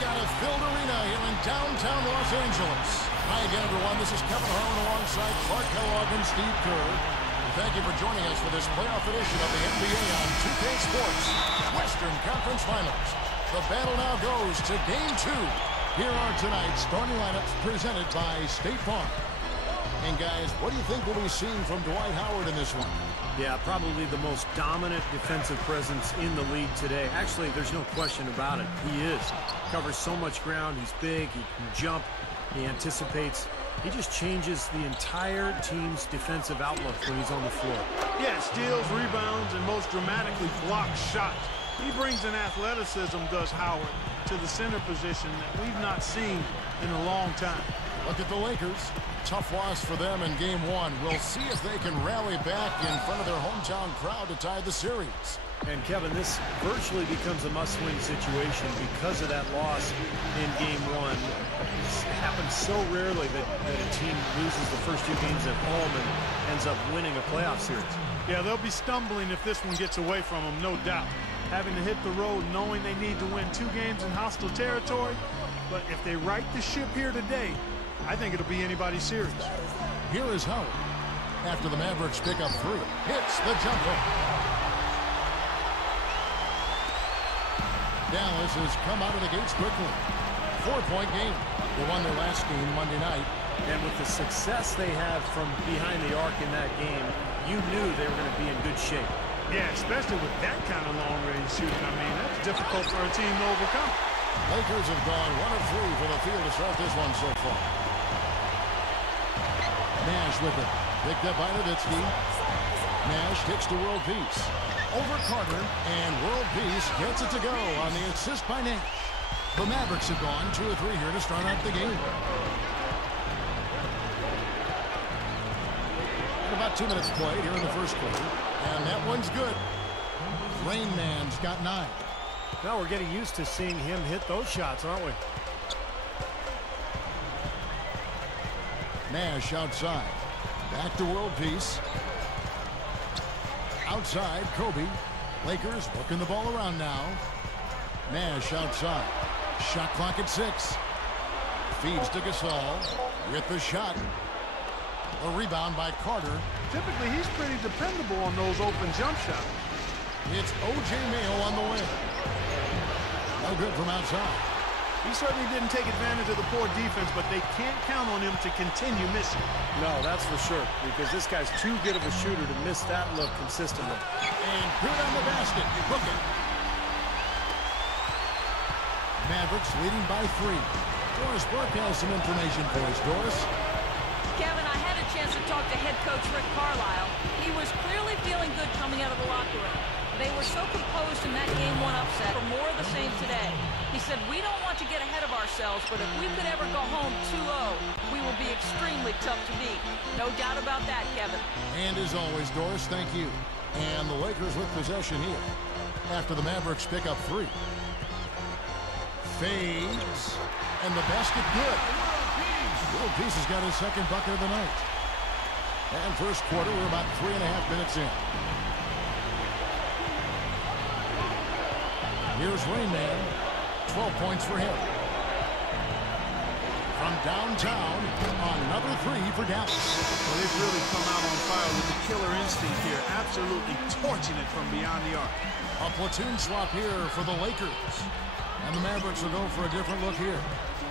got a filled arena here in downtown Los Angeles. Hi again, everyone. This is Kevin Harlan alongside Clark Kellogg and Steve Kerr. Thank you for joining us for this playoff edition of the NBA on 2K Sports Western Conference Finals. The battle now goes to Game 2. Here are tonight's starting lineups presented by State Farm. And guys, what do you think we'll be seeing from Dwight Howard in this one? Yeah, probably the most dominant defensive presence in the league today. Actually, there's no question about it. He is. Covers so much ground. He's big. He can jump. He anticipates. He just changes the entire team's defensive outlook when he's on the floor. Yeah, steals, rebounds, and most dramatically blocks shots. He brings an athleticism, does Howard, to the center position that we've not seen in a long time. Look at the Lakers. Tough loss for them in Game 1. We'll see if they can rally back in front of their hometown crowd to tie the series. And, Kevin, this virtually becomes a must-win situation because of that loss in Game 1. It happens so rarely that a team loses the first two games at home and ends up winning a playoff series. Yeah, they'll be stumbling if this one gets away from them, no doubt. Having to hit the road knowing they need to win 2 games in hostile territory. But if they right the ship here today, I think it'll be anybody's series. Here is Howard. After the Mavericks pick up 3. Hits the jumper. Dallas has come out of the gates quickly. 4-point game. They won their last game Monday night. And with the success they have from behind the arc in that game, you knew they were going to be in good shape. Yeah, especially with that kind of long-range shooting. I mean, that's difficult for a team to overcome. Lakers have gone 1 of 3 from the field to start this one so far. Nash with it. Picked up by Nowitzki. Nash kicks to World Peace. Over Carter, and World Peace gets it to go on the assist by Nash. The Mavericks have gone 2 of 3 here to start out the game. And about 2 minutes played here in the first quarter. And that one's good. Rain Man's got 9. Now we're getting used to seeing him hit those shots, aren't we? Nash outside. Back to World Peace. Outside, Kobe. Lakers working the ball around now. Nash outside. Shot clock at 6. Feeds to Gasol. With the shot. A rebound by Carter. Typically, he's pretty dependable on those open jump shots. It's O.J. Mayo on the win. No good from outside. He certainly didn't take advantage of the poor defense, but they can't count on him to continue missing. No, that's for sure, because this guy's too good of a shooter to miss that look consistently. And good on the basket. Hook it. Mavericks leading by 3. Doris Burke has some information for us. Doris? Kevin, I had a chance to talk to head coach Rick Carlisle. He was clearly feeling good coming out of the locker room. They were so composed in that Game 1 upset for more of the same today. He said, we don't want to get ahead of ourselves, but if we could ever go home 2-0, we will be extremely tough to beat. No doubt about that, Kevin. And as always, Doris, thank you. And the Lakers with possession here after the Mavericks pick up 3. Fades. And the basket good. World Peace has got his second bucket of the night. And first quarter, we're about 3.5 minutes in. Here's Rain Man. 12 points for him. From downtown, another 3 for Dallas. Well, they've really come out on fire with the killer instinct here. Absolutely torching it from beyond the arc. A platoon swap here for the Lakers. And the Mavericks will go for a different look here.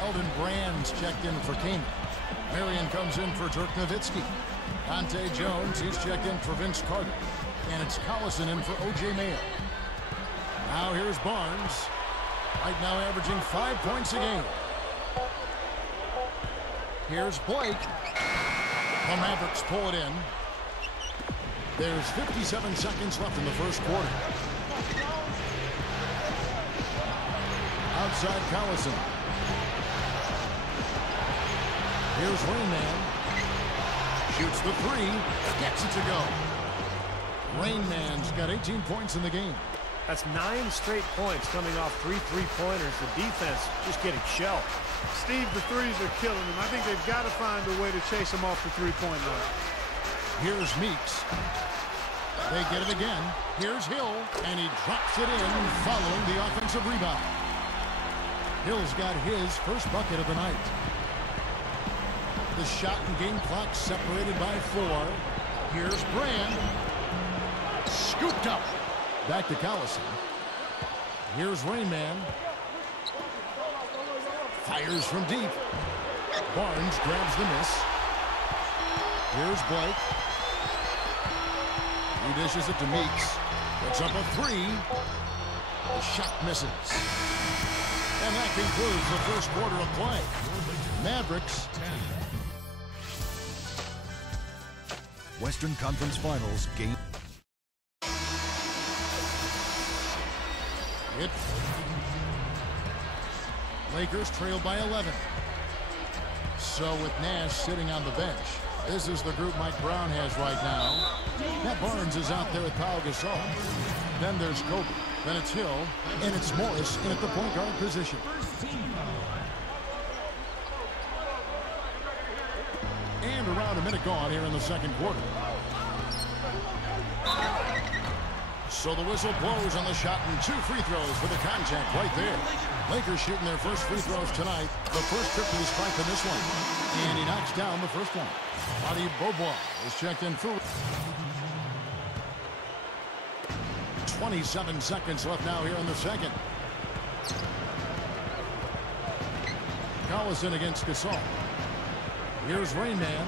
Elton Brand's checked in for Kaman. Marion comes in for Dirk Nowitzki. Dante Jones, he's checked in for Vince Carter. And it's Collison in for O.J. Mayo. Now here's Barnes. Right now averaging 5 points a game. Here's Blake. The Mavericks pull it in. There's 57 seconds left in the first quarter. Outside Collison. Here's Rain Man. Shoots the 3. Gets it to go. Rain Man's got 18 points in the game. That's 9 straight points coming off 3 3-pointers. The defense just getting shelled. Steve, the threes are killing him. I think they've got to find a way to chase him off the three-point line. Here's Meeks. They get it again. Here's Hill, and he drops it in following the offensive rebound. Hill's got his first bucket of the night. The shot and game clock separated by 4. Here's Brand. Scooped up. Back to Collison. Here's Rainman. Fires from deep. Barnes grabs the miss. Here's Blake. He dishes it to Meeks. Puts up a 3. The shot misses. And that concludes the first quarter of play. Mavericks 10. Western Conference Finals game. Lakers trail by 11. So with Nash sitting on the bench, this is the group Mike Brown has right now. Matt Barnes is out there with Pau Gasol. Then there's Kobe. Then it's Hill. And it's Morris in at the point guard position. And around a minute gone here in the second quarter. So the whistle blows on the shot and 2 free throws for the contact right there. Lakers shooting their first free throws tonight. The first trip to the stripe in this one. And he knocks down the first one. Adi Bobois is checked in for 27 seconds left now here in the second. Collison against Gasol. Here's Rainman.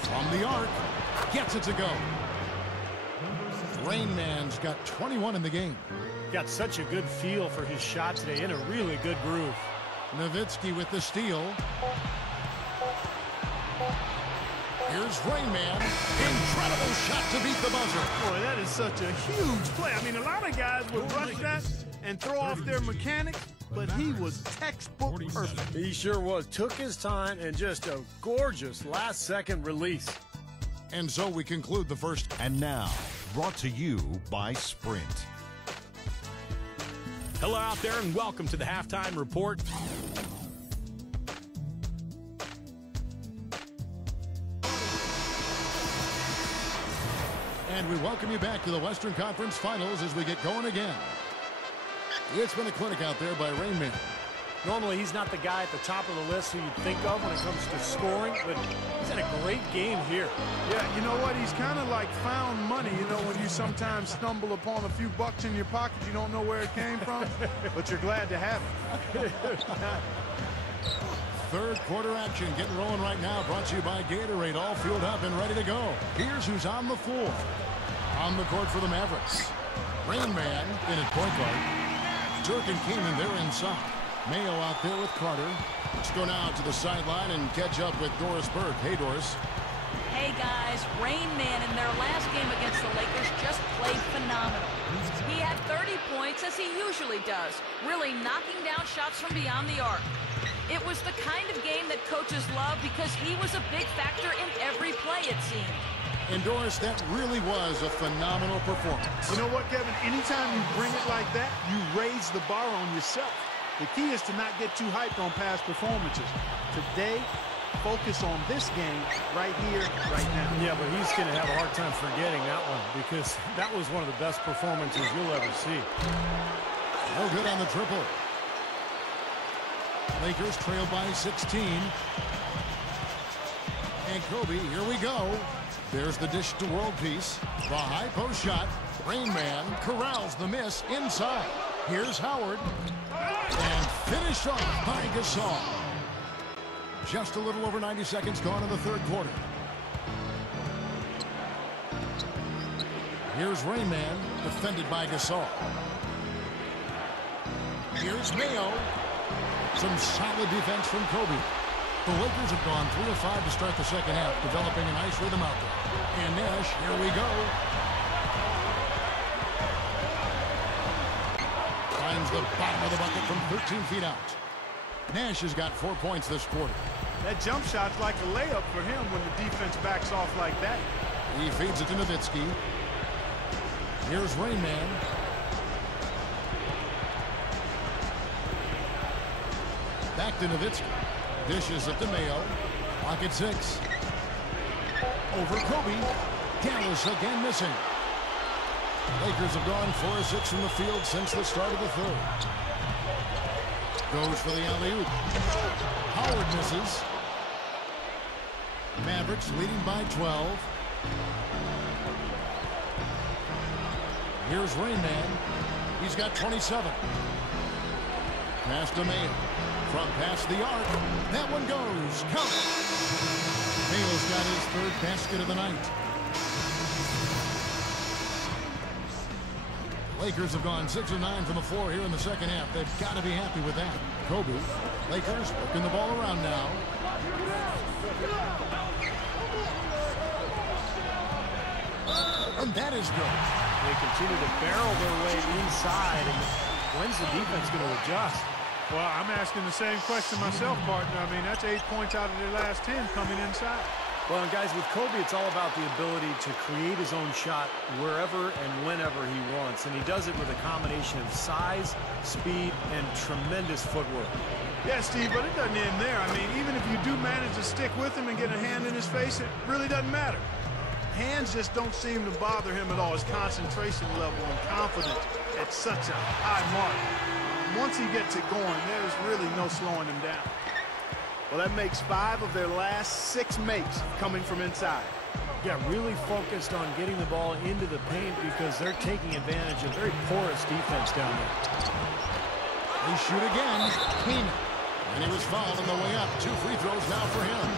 From the arc. Gets it to go. Rainman's got 21 in the game. Got such a good feel for his shot today, in a really good groove. Nowitzki with the steal. Here's Rainman. Incredible shot to beat the buzzer. Boy, that is such a huge play. I mean, a lot of guys would rush that and throw off their mechanics, but he was textbook perfect. He sure was. Took his time and just a gorgeous last-second release. And so we conclude the first. And now, brought to you by Sprint. Hello out there and welcome to the Halftime Report. And we welcome you back to the Western Conference Finals as we get going again. It's been a clinic out there by Rainman. Normally, he's not the guy at the top of the list who you'd think of when it comes to scoring, but he's had a great game here. Yeah, you know what? He's kind of like found money, you know, when you sometimes stumble upon a few bucks in your pocket, you don't know where it came from, but you're glad to have it. Third quarter action getting rolling right now, brought to you by Gatorade, all fueled up and ready to go. Here's who's on the floor. On the court for the Mavericks. Rainman in at point guard. Turk and Keenan, they're inside. Mayo out there with Carter. Let's go now to the sideline and catch up with Doris Burke. Hey, Doris. Hey, guys. Rainman in their last game against the Lakers just played phenomenal. He had 30 points, as he usually does, really knocking down shots from beyond the arc. It was the kind of game that coaches love because he was a big factor in every play, it seemed. And Doris, that really was a phenomenal performance. You know what, Kevin? Anytime you bring it like that, you raise the bar on yourself. The key is to not get too hyped on past performances. Today, focus on this game right here, right now. Yeah, but he's going to have a hard time forgetting that one because that was one of the best performances you'll ever see. No good on the triple. Lakers trail by 16. And Kobe, here we go. There's the dish to world peace. The high post shot. Rainman corrals the miss inside. Here's Howard. And finished off by Gasol. Just a little over 90 seconds gone in the third quarter. Here's Rainman, defended by Gasol. Here's Mayo. Some solid defense from Kobe. The Lakers have gone 3 of 5 to start the second half, developing a nice rhythm out there. And Nash, here we go. Finds the bottom of the bucket from 13 feet out. Nash has got 4 points this quarter. That jump shot's like a layup for him when the defense backs off like that. He feeds it to Nowitzki. Here's Rainman. Back to Nowitzki. Dishes it to Mayo. Pocket 6. Over Kobe. Dallas again missing. Lakers have gone 4 of 6 from the field since the start of the third. Goes for the alley-oop. Howard misses. Mavericks leading by 12. Here's Rain Man. He's got 27. Pass to Mayo. From past the arc. That one goes. Count. Mayo's got his third basket of the night. Lakers have gone 6 of 9 from the floor here in the second half. They've got to be happy with that. Kobe. Lakers working the ball around now. And that is good. They continue to barrel their way inside. And when's the defense going to adjust? Well, I'm asking the same question myself, partner. I mean, that's 8 points out of their last 10 coming inside. Well, and guys, with Kobe, it's all about the ability to create his own shot wherever and whenever he wants. And he does it with a combination of size, speed, and tremendous footwork. Yeah, Steve, but it doesn't end there. I mean, even if you do manage to stick with him and get a hand in his face, it really doesn't matter. Hands just don't seem to bother him at all. His concentration level and confidence at such a high mark. Once he gets it going, there's really no slowing him down. Well, that makes 5 of their last 6 makes coming from inside. Yeah, really focused on getting the ball into the paint because they're taking advantage of very porous defense down there. They shoot again. Keenan. And he was fouled on the way up. 2 free throws now for him.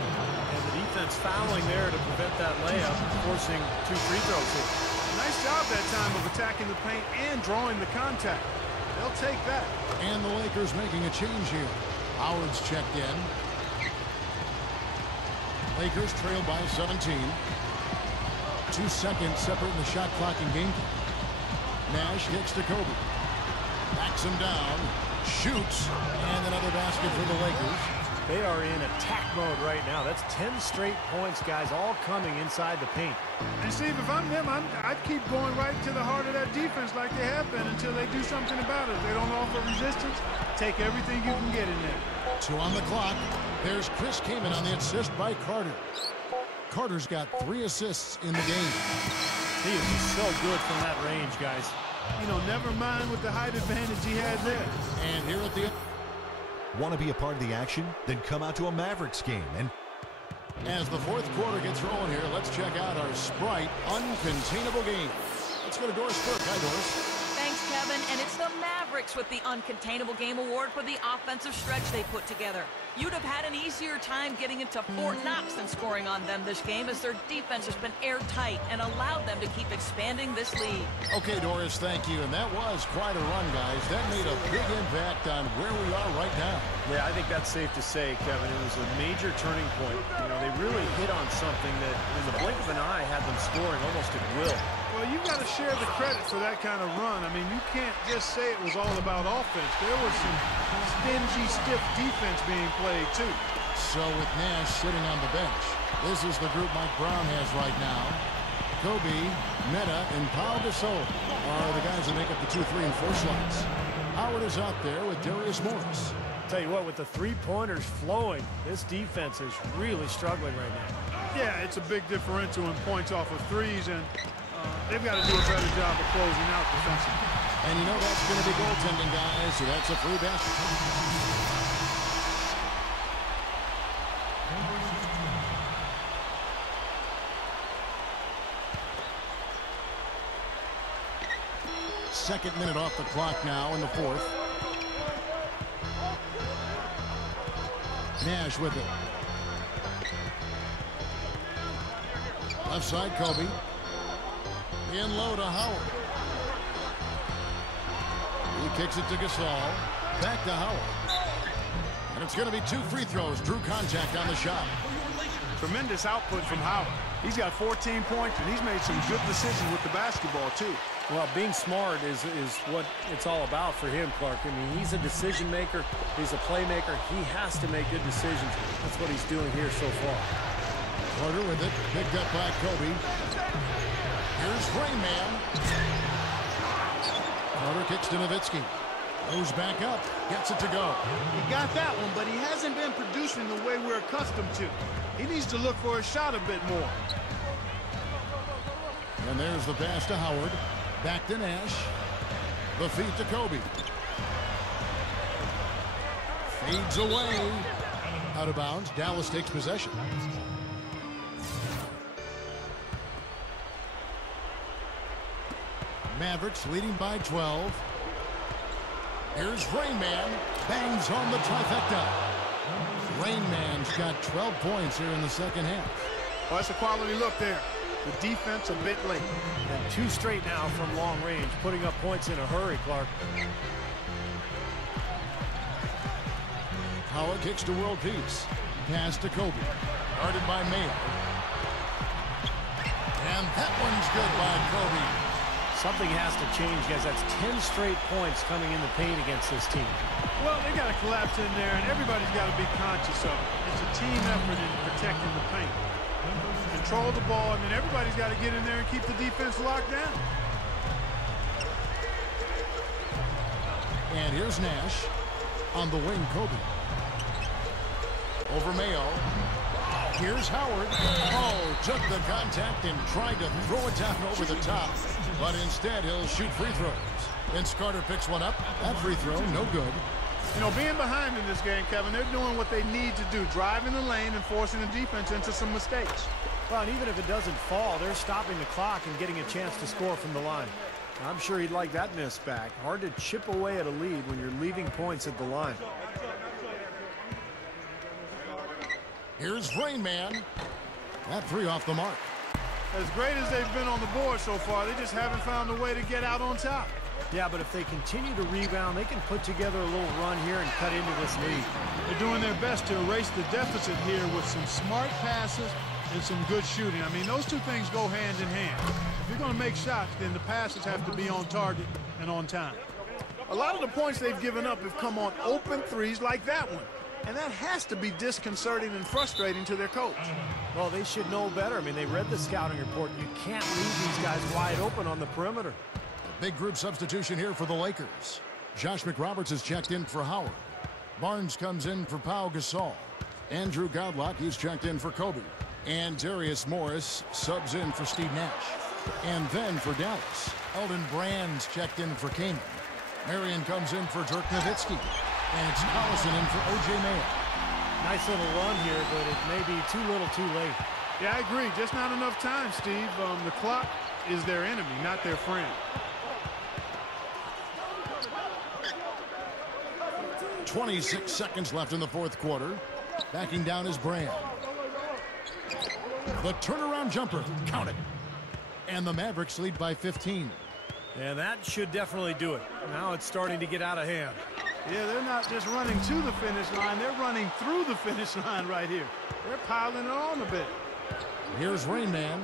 And the defense fouling there to prevent that layup, forcing 2 free throws here. Nice job that time of attacking the paint and drawing the contact. They'll take that. And the Lakers making a change here. Howard's checked in. Lakers trail by 17. 2 seconds separating the shot clock and game clock. Nash kicks to Kobe. Backs him down. Shoots. And another basket for the Lakers. They are in attack mode right now. That's 10 straight points, guys, all coming inside the paint. And Steve, if I'm them, I'd keep going right to the heart of that defense like they have been until they do something about it. If they don't offer resistance, take everything you can get in there. 2 on the clock. There's Chris Kaman on the assist by Carter. Carter's got 3 assists in the game. He is just so good from that range, guys. You know, never mind with the height advantage he had there. And here at the... Want to be a part of the action? Then come out to a Mavericks game. And as the 4th quarter gets rolling here, let's check out our Sprite Uncontainable game. Let's go to Doris Burke. Hi, Doris. Thanks, Kevin. And it's the Mavericks with the Uncontainable Game Award for the offensive stretch they put together. You'd have had an easier time getting into Fort Knox than scoring on them this game, as their defense has been airtight and allowed them to keep expanding this lead. Okay, Doris, thank you. And that was quite a run, guys. That made a big impact on where we are right now. Yeah, I think that's safe to say, Kevin. It was a major turning point. You know, they really hit on something that, in the blink of an eye, had them scoring almost at will. Well, you've got to share the credit for that kind of run. I mean, you can't just say it was all about offense. There was some stingy, stiff defense being played, too. So with Nash sitting on the bench, this is the group Mike Brown has right now. Kobe, Meta, and Pau Gasol are the guys that make up the 2, 3, and 4 slots. Howard is out there with Darius Morris. Tell you what, with the 3-pointers flowing, this defense is really struggling right now. Yeah, it's a big differential in points off of threes, and they've got to do a better job of closing out defensively. And you know that's going to be goaltending, guys, so that's a free basket. Second minute off the clock now in the 4th. Nash with it. Left side, Kobe. In low to Howard. He kicks it to Gasol. Back to Howard. And it's going to be 2 free throws. Drew contact on the shot. Tremendous output from Howard. He's got 14 points, and he's made some good decisions with the basketball, too. Well, being smart is what it's all about for him, Clark. I mean, he's a decision maker. He's a playmaker. He has to make good decisions. That's what he's doing here so far. Carter with it. Picked up by Kobe. Here's Rain Man. Carter kicks to Nowitzki. Goes back up. Gets it to go. He got that one, but he hasn't been producing the way we're accustomed to. He needs to look for a shot a bit more. And there's the pass to Howard. Back to Nash. The feed to Kobe. Fades away. Out of bounds. Dallas takes possession. Mavericks leading by 12. Here's Rain Man. Bangs home the trifecta. Rain Man's got 12 points here in the second half. Oh, that's a quality look there. The defense a bit late. And 2 straight now from long range, putting up points in a hurry, Clark. Howard kicks to world peace. Pass to Kobe. Guarded by Mayo. And that one's good by Kobe. Something has to change, guys. That's 10 straight points coming in the paint against this team. Well, they got to collapse in there, and everybody's got to be conscious of it. It's a team effort in protecting the paint. Control the ball, and then everybody's got to get in there and keep the defense locked down. And here's Nash on the wing. Kobe over Mayo. Here's Howard. Oh, took the contact and tried to throw it down over the top, but instead he'll shoot free throws. Vince Carter picks one up. That free throw no good. You know, being behind in this game, Kevin, they're doing what they need to do, driving the lane and forcing the defense into some mistakes. Well, and even if it doesn't fall, they're stopping the clock and getting a chance to score from the line. I'm sure he'd like that miss back. Hard to chip away at a lead when you're leaving points at the line. Here's Rain Man. That 3 off the mark. As great as they've been on the board so far, they just haven't found a way to get out on top. Yeah, but if they continue to rebound, they can put together a little run here and cut into this lead. They're doing their best to erase the deficit here with some smart passes and some good shooting. I mean, those two things go hand in hand. If you're going to make shots, then the passes have to be on target and on time. A lot of the points they've given up have come on open threes like that one. And that has to be disconcerting and frustrating to their coach. Well, they should know better. I mean, they read the scouting report. You can't leave these guys wide open on the perimeter. Big group substitution here for the Lakers. Josh McRoberts is checked in for Howard. Barnes comes in for Pau Gasol. Andrew Godlock, he's checked in for Kobe. And Darius Morris subs in for Steve Nash. And then for Dallas, Elton Brand's checked in for Kaman. Marion comes in for Dirk Nowitzki. And it's Collison in for O.J. Mayo. Nice little run here, but it may be too little too late. Yeah, I agree. Just not enough time, Steve. The clock is their enemy, not their friend. 26 seconds left in the fourth quarter. Backing down is Brand. The turnaround jumper. Count it. And the Mavericks lead by 15. And that should definitely do it. Now it's starting to get out of hand. Yeah, they're not just running to the finish line. They're running through the finish line right here. They're piling it on a bit. Here's Rain Man.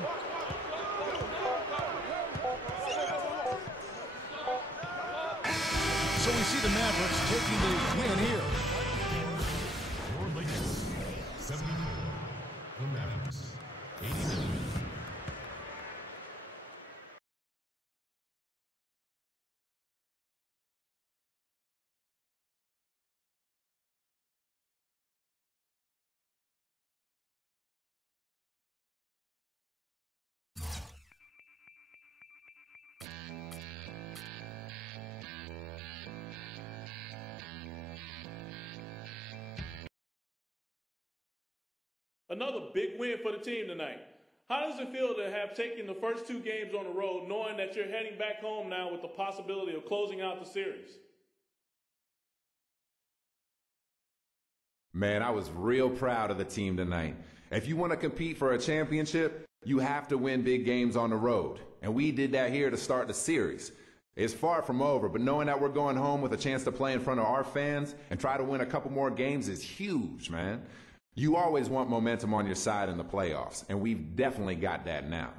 So we see the Mavericks taking the win here. For Lakers, 74. The Mavericks, 89. Another big win for the team tonight. How does it feel to have taken the first 2 games on the road, knowing that you're heading back home now with the possibility of closing out the series? Man, I was real proud of the team tonight. If you want to compete for a championship, you have to win big games on the road. And we did that here to start the series. It's far from over, but knowing that we're going home with a chance to play in front of our fans and try to win a couple more games is huge, man. You always want momentum on your side in the playoffs, and we've definitely got that now.